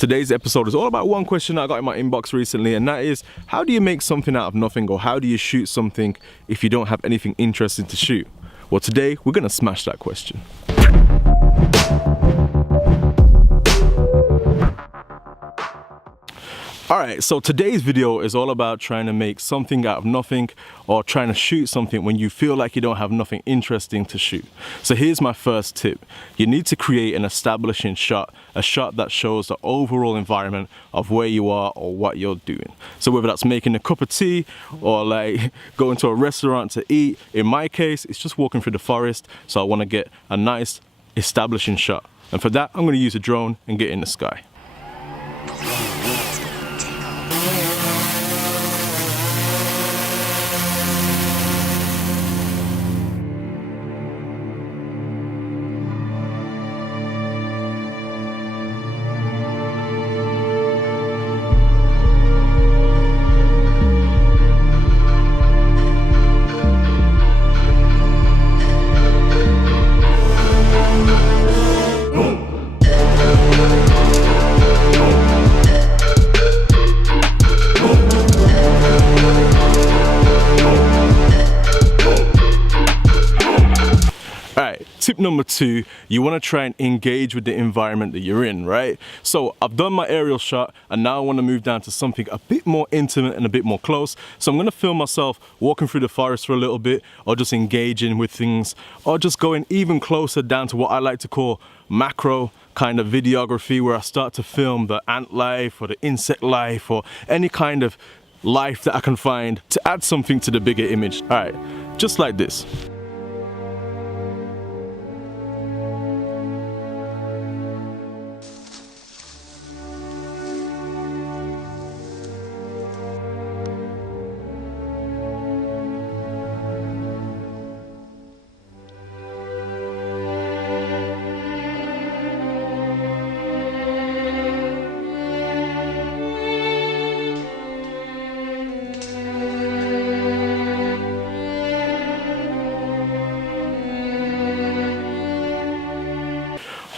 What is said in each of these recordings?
Today's episode is all about one question I got in my inbox recently, and that is, how do you make something out of nothing, or how do you shoot something if you don't have anything interesting to shoot? Well, today we're gonna smash that question. Alright, so today's video is all about trying to make something out of nothing, or trying to shoot something when you feel like you don't have nothing interesting to shoot. So here's my first tip. You need to create an establishing shot, a shot that shows the overall environment of where you are or what you're doing. So whether that's making a cup of tea or like going to a restaurant to eat, in my case, it's just walking through the forest, so I want to get a nice establishing shot. And for that, I'm going to use a drone and get in the sky. Tip number 2, you want to try and engage with the environment that you're in, right? So I've done my aerial shot and now I want to move down to something a bit more intimate and a bit more close. So I'm going to film myself walking through the forest for a little bit, or just engaging with things, or just going even closer down to what I like to call macro kind of videography, where I start to film the ant life or the insect life or any kind of life that I can find to add something to the bigger image. All right, just like this.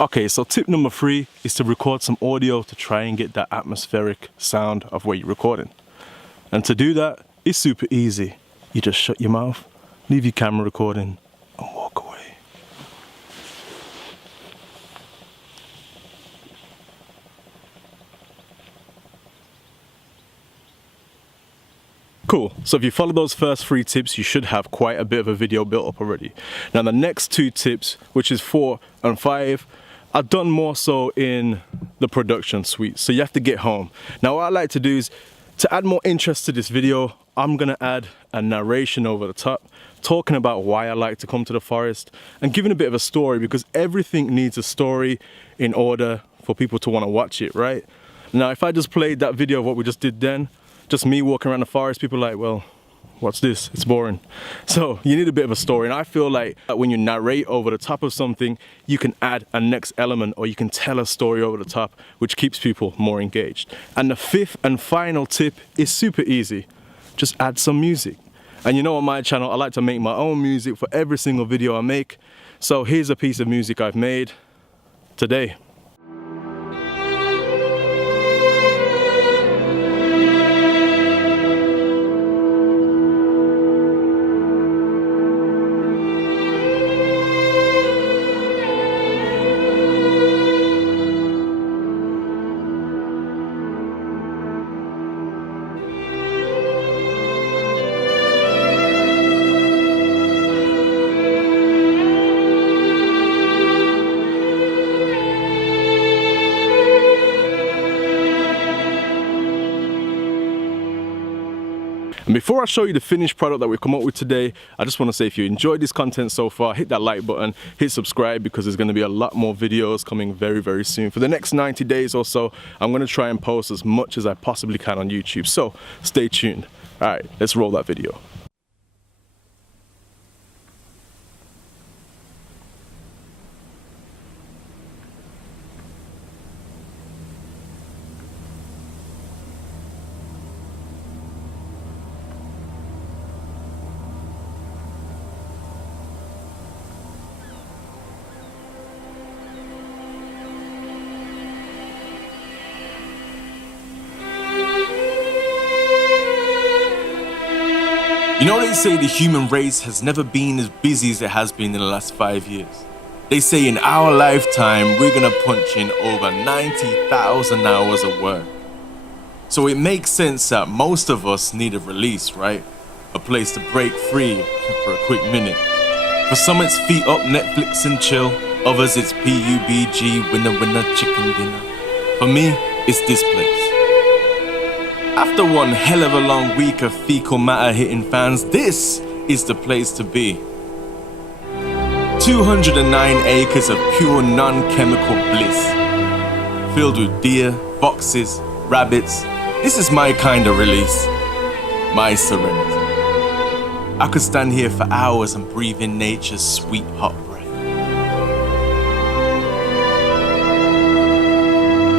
Okay, so tip number 3 is to record some audio to try and get that atmospheric sound of where you're recording. And to do that, it's super easy. You just shut your mouth, leave your camera recording, and walk away. Cool, so if you follow those first 3 tips, you should have quite a bit of a video built up already. Now the next 2 tips, which is 4 and 5, I've done more so in the production suite, so you have to get home. Now what I like to do is, to add more interest to this video, I'm gonna add a narration over the top, talking about why I like to come to the forest, and giving a bit of a story, because everything needs a story in order for people to want to watch it, right? Now if I just played that video of what we just did then, just me walking around the forest, people are like, well, what's this? It's boring. So you need a bit of a story, and I feel like when you narrate over the top of something, you can add a next element, or you can tell a story over the top, which keeps people more engaged. And the 5th and final tip is super easy. Just add some music. And you know, on my channel, I like to make my own music for every single video I make. So here's a piece of music I've made today. And before I show you the finished product that we've come up with today, I just want to say, if you enjoyed this content so far, hit that like button, hit subscribe, because there's going to be a lot more videos coming very, very soon. For the next 90 days or so, I'm going to try and post as much as I possibly can on YouTube. So stay tuned. All right, let's roll that video. You know, they say the human race has never been as busy as it has been in the last 5 years. They say in our lifetime, we're gonna punch in over 90,000 hours of work. So it makes sense that most of us need a release, right? A place to break free for a quick minute. For some it's feet up, Netflix and chill. Others it's PUBG, winner winner chicken dinner. For me, it's this place. After one hell of a long week of fecal matter hitting fans, this is the place to be. 209 acres of pure non-chemical bliss. Filled with deer, foxes, rabbits. This is my kind of release. My serenity. I could stand here for hours and breathe in nature's sweet hot breath.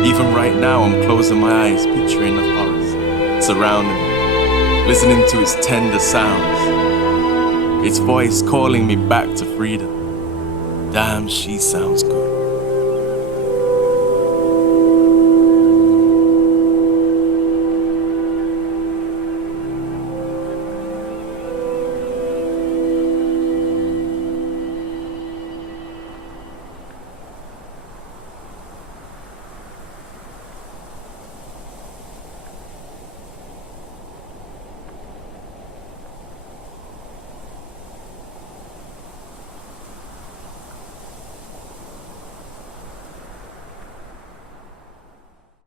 Even right now I'm closing my eyes, picturing the forest surrounding me, listening to its tender sounds, its voice calling me back to freedom. Damn, she sounds good.